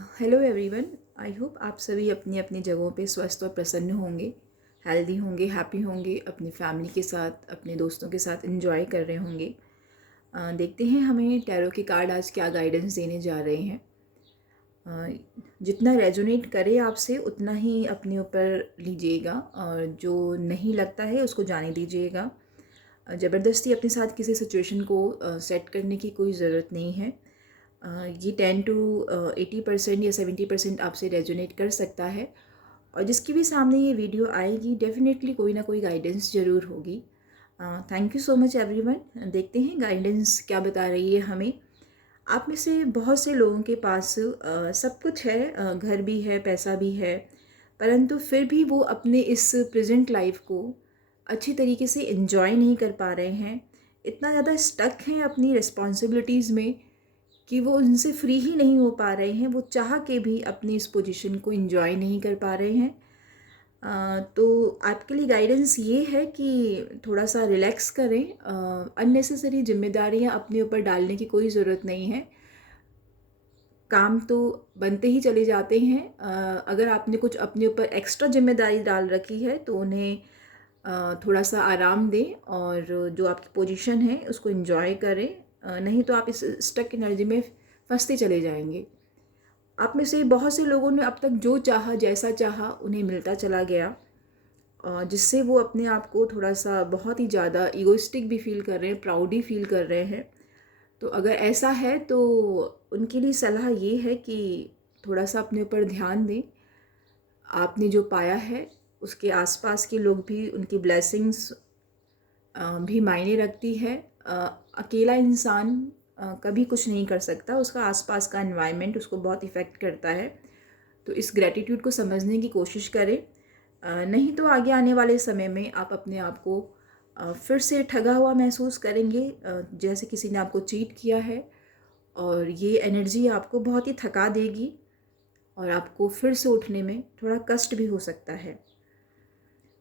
Hello everyone. I hope आप सभी अपनी अपनी जगहों पे स्वस्थ और प्रसन्न होंगे, हेल्दी होंगे, हैप्पी होंगे, अपनी फैमिली के साथ, अपने दोस्तों के साथ एंजॉय कर रहे होंगे। देखते हैं हमें टैरो के कार्ड आज क्या गाइडेंस देने जा रहे हैं। जितना रेजोनेट करे आपसे उतना ही अपने ऊपर लीजिएगा और जो नहीं लगता है उसको जाने दीजिएगा। ज़बरदस्ती अपने साथ किसी सिचुएशन को सेट करने की कोई ज़रूरत नहीं है। ये 10 to 80% या 70% आपसे रेजोनेट कर सकता है और जिसके भी सामने ये वीडियो आएगी डेफिनेटली कोई ना कोई गाइडेंस ज़रूर होगी। Thank you so much everyone. देखते हैं गाइडेंस क्या बता रही है हमें। आप में से बहुत से लोगों के पास सब कुछ है, घर भी है, पैसा भी है, परंतु फिर भी वो अपने इस प्रेजेंट लाइफ को अच्छी तरीके से एंजॉय नहीं कर पा रहे हैं। इतना ज़्यादा स्टक हैं अपनी रिस्पॉन्सिबिलिटीज़ में कि वो उनसे फ्री ही नहीं हो पा रहे हैं। वो चाह के भी अपनी इस पोजीशन को एंजॉय नहीं कर पा रहे हैं। तो आपके लिए गाइडेंस ये है कि थोड़ा सा रिलैक्स करें। अननेसेसरी जिम्मेदारियां अपने ऊपर डालने की कोई ज़रूरत नहीं है। काम तो बनते ही चले जाते हैं। अगर आपने कुछ अपने ऊपर एक्स्ट्रा जिम्मेदारी डाल रखी है तो उन्हें थोड़ा सा आराम दें और जो आपकी पोजीशन है उसको एंजॉय करें। नहीं तो आप इस स्टक एनर्जी में फंसते चले जाएंगे। आप में से बहुत से लोगों ने अब तक जो चाहा, जैसा चाहा उन्हें मिलता चला गया, जिससे वो अपने आप को थोड़ा सा बहुत ही ज़्यादा ईगोइस्टिक भी फील कर रहे हैं, प्राउडी फील कर रहे हैं। तो अगर ऐसा है तो उनके लिए सलाह ये है कि थोड़ा सा अपने ऊपर ध्यान दें। आपने जो पाया है उसके आसपास के लोग भी, उनकी ब्लेसिंग्स भी मायने रखती है। अकेला इंसान कभी कुछ नहीं कर सकता, उसका आसपास का एनवायरनमेंट उसको बहुत इफ़ेक्ट करता है। तो इस ग्रेटिट्यूड को समझने की कोशिश करें। नहीं तो आगे आने वाले समय में आप अपने आप को फिर से ठगा हुआ महसूस करेंगे, जैसे किसी ने आपको चीट किया है। और ये एनर्जी आपको बहुत ही थका देगी और आपको फिर से उठने में थोड़ा कष्ट भी हो सकता है।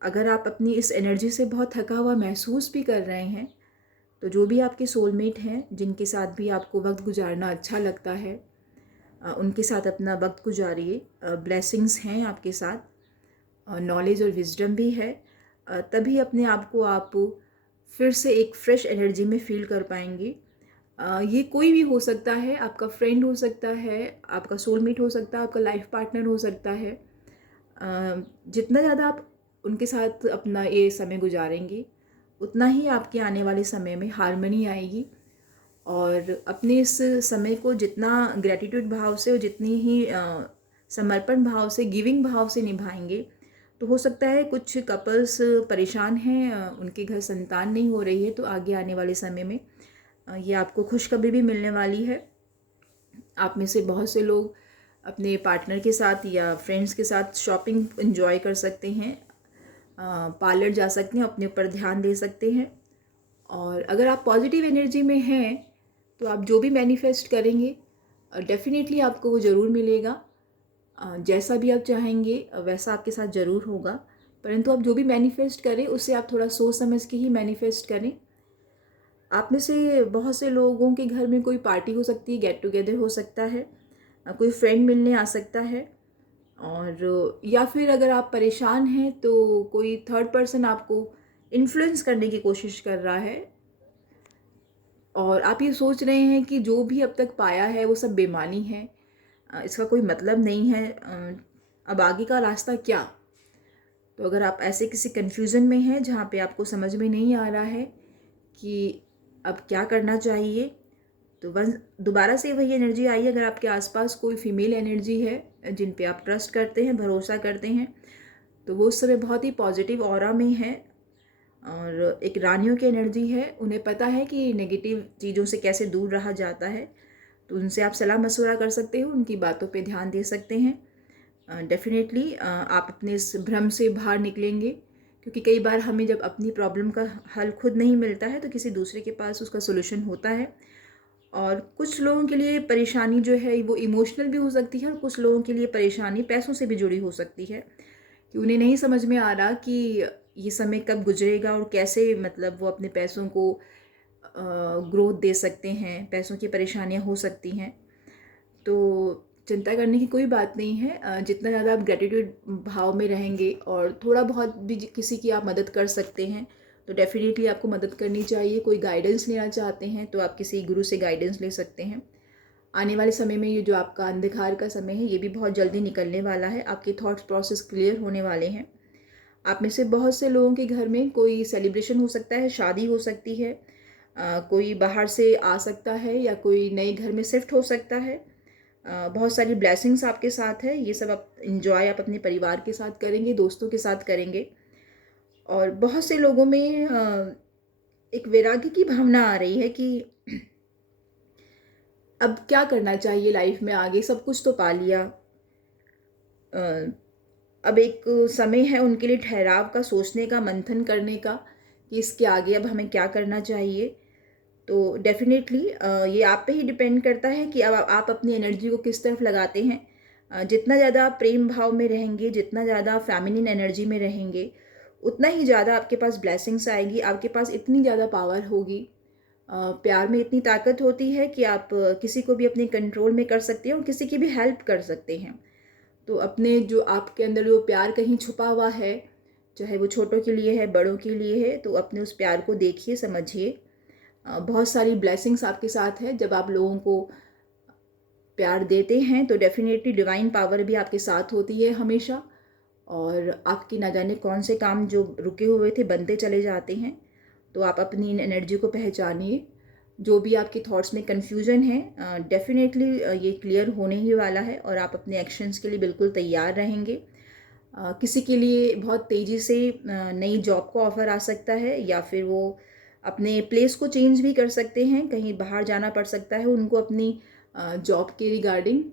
अगर आप अपनी इस एनर्जी से बहुत थका हुआ महसूस भी कर रहे हैं तो जो भी आपके सोलमेट हैं, जिनके साथ भी आपको वक्त गुजारना अच्छा लगता है, उनके साथ अपना वक्त गुजारिए। ब्लेसिंग्स हैं आपके साथ, नॉलेज और विजडम भी है। तभी अपने आप को आप फिर से एक फ्रेश एनर्जी में फील कर पाएंगे। ये कोई भी हो सकता है, आपका फ्रेंड हो सकता है, आपका सोलमेट हो सकता है, आपका लाइफ पार्टनर हो सकता है। जितना ज़्यादा आप उनके साथ अपना ये समय गुजारेंगे उतना ही आपके आने वाले समय में हार्मनी आएगी। और अपने इस समय को जितना ग्रेटिट्यूड भाव से और जितनी ही समर्पण भाव से, गिविंग भाव से निभाएंगे तो हो सकता है कुछ कपल्स परेशान हैं, उनके घर संतान नहीं हो रही है, तो आगे आने वाले समय में ये आपको खुशखबरी भी मिलने वाली है। आप में से बहुत से लोग अपने पार्टनर के साथ या फ्रेंड्स के साथ शॉपिंग एंजॉय कर सकते हैं, पार्लर जा सकते हैं, अपने ऊपर ध्यान दे सकते हैं। और अगर आप पॉजिटिव एनर्जी में हैं तो आप जो भी मैनिफेस्ट करेंगे डेफिनेटली आपको वो ज़रूर मिलेगा। जैसा भी आप चाहेंगे वैसा आपके साथ ज़रूर होगा। परंतु आप जो भी मैनिफेस्ट करें उससे आप थोड़ा सोच समझ के ही मैनिफेस्ट करें। आप में से बहुत से लोगों के घर में कोई पार्टी हो सकती है, गेट टुगेदर हो सकता है, कोई फ्रेंड मिलने आ सकता है। और या फिर अगर आप परेशान हैं तो कोई थर्ड पर्सन आपको इन्फ्लुएंस करने की कोशिश कर रहा है और आप ये सोच रहे हैं कि जो भी अब तक पाया है वो सब बेमानी है, इसका कोई मतलब नहीं है, अब आगे का रास्ता क्या। तो अगर आप ऐसे किसी कन्फ्यूज़न में हैं जहाँ पे आपको समझ में नहीं आ रहा है कि अब क्या करना चाहिए, तो वन दोबारा से वही एनर्जी आई। अगर आपके आसपास कोई फीमेल एनर्जी है जिन पे आप ट्रस्ट करते हैं, भरोसा करते हैं, तो वो उस समय बहुत ही पॉजिटिव ऑरा में है और एक रानियों की एनर्जी है। उन्हें पता है कि नेगेटिव चीज़ों से कैसे दूर रहा जाता है, तो उनसे आप सलाह मशवरा कर सकते हो, उनकी बातों पे ध्यान दे सकते हैं। डेफिनेटली आप अपने इस भ्रम से बाहर निकलेंगे, क्योंकि कई बार हमें जब अपनी प्रॉब्लम का हल खुद नहीं मिलता है तो किसी दूसरे के पास उसका सोल्यूशन होता है। और कुछ लोगों के लिए परेशानी जो है वो इमोशनल भी हो सकती है और कुछ लोगों के लिए परेशानी पैसों से भी जुड़ी हो सकती है कि उन्हें नहीं समझ में आ रहा कि ये समय कब गुजरेगा और कैसे मतलब वो अपने पैसों को ग्रोथ दे सकते हैं। पैसों की परेशानियां हो सकती हैं। तो चिंता करने की कोई बात नहीं है। जितना ज़्यादा आप ग्रेटिट्यूड भाव में रहेंगे और थोड़ा बहुत भी किसी की आप मदद कर सकते हैं तो डेफ़िनेटली आपको मदद करनी चाहिए। कोई गाइडेंस लेना चाहते हैं तो आप किसी गुरु से गाइडेंस ले सकते हैं। आने वाले समय में ये जो आपका अंधकार का समय है ये भी बहुत जल्दी निकलने वाला है। आपके थॉट्स प्रोसेस क्लियर होने वाले हैं। आप में से बहुत से लोगों के घर में कोई सेलिब्रेशन हो सकता है, शादी हो सकती है, कोई बाहर से आ सकता है या कोई नए घर में शिफ्ट हो सकता है। बहुत सारी ब्लेसिंग्स आपके साथ है। ये सब आप इंजॉय आप अपने परिवार के साथ करेंगे, दोस्तों के साथ करेंगे। और बहुत से लोगों में एक वैराग्य की भावना आ रही है कि अब क्या करना चाहिए लाइफ में आगे, सब कुछ तो पा लिया। अब एक समय है उनके लिए ठहराव का, सोचने का, मंथन करने का कि इसके आगे अब हमें क्या करना चाहिए। तो डेफिनेटली ये आप पे ही डिपेंड करता है कि अब आप अपनी एनर्जी को किस तरफ लगाते हैं। जितना ज़्यादा आप प्रेम भाव में रहेंगे, जितना ज़्यादा आप फेमिनिन एनर्जी में रहेंगे, उतना ही ज़्यादा आपके पास ब्लेसिंग्स आएगी, आपके पास इतनी ज़्यादा पावर होगी। प्यार में इतनी ताकत होती है कि आप किसी को भी अपने कंट्रोल में कर सकते हैं और किसी की भी हेल्प कर सकते हैं। तो अपने जो आपके अंदर जो प्यार कहीं छुपा हुआ है, चाहे वो छोटों के लिए है, बड़ों के लिए है, तो अपने उस प्यार को देखिए, समझिए। बहुत सारी ब्लेसिंग्स आपके साथ है। जब आप लोगों को प्यार देते हैं तो डेफिनेटली डिवाइन पावर भी आपके साथ होती है हमेशा। और आपकी ना जाने कौन से काम जो रुके हुए थे बनते चले जाते हैं। तो आप अपनी इन एनर्जी को पहचानिए। जो भी आपके थॉट्स में कन्फ्यूजन है डेफिनेटली ये क्लियर होने ही वाला है और आप अपने एक्शंस के लिए बिल्कुल तैयार रहेंगे। किसी के लिए बहुत तेज़ी से नई जॉब का ऑफ़र आ सकता है या फिर वो अपने प्लेस को चेंज भी कर सकते हैं, कहीं बाहर जाना पड़ सकता है उनको अपनी जॉब के रिगार्डिंग।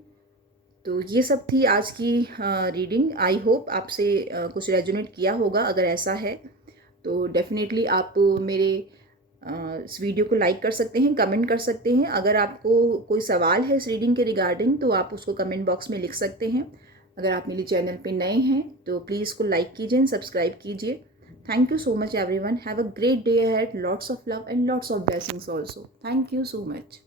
तो ये सब थी आज की रीडिंग। आई होप आपसे कुछ रेजोनेट किया होगा। अगर ऐसा है तो डेफिनेटली आप मेरे इस वीडियो को लाइक कर सकते हैं, कमेंट कर सकते हैं। अगर आपको कोई सवाल है इस रीडिंग के रिगार्डिंग तो आप उसको कमेंट बॉक्स में लिख सकते हैं। अगर आप मेरे चैनल पे नए हैं तो प्लीज़ इसको लाइक कीजिए एंड सब्सक्राइब कीजिए। Thank you so much everyone. Have a great day ahead. Lots of love and lots of blessings also. Thank you so much.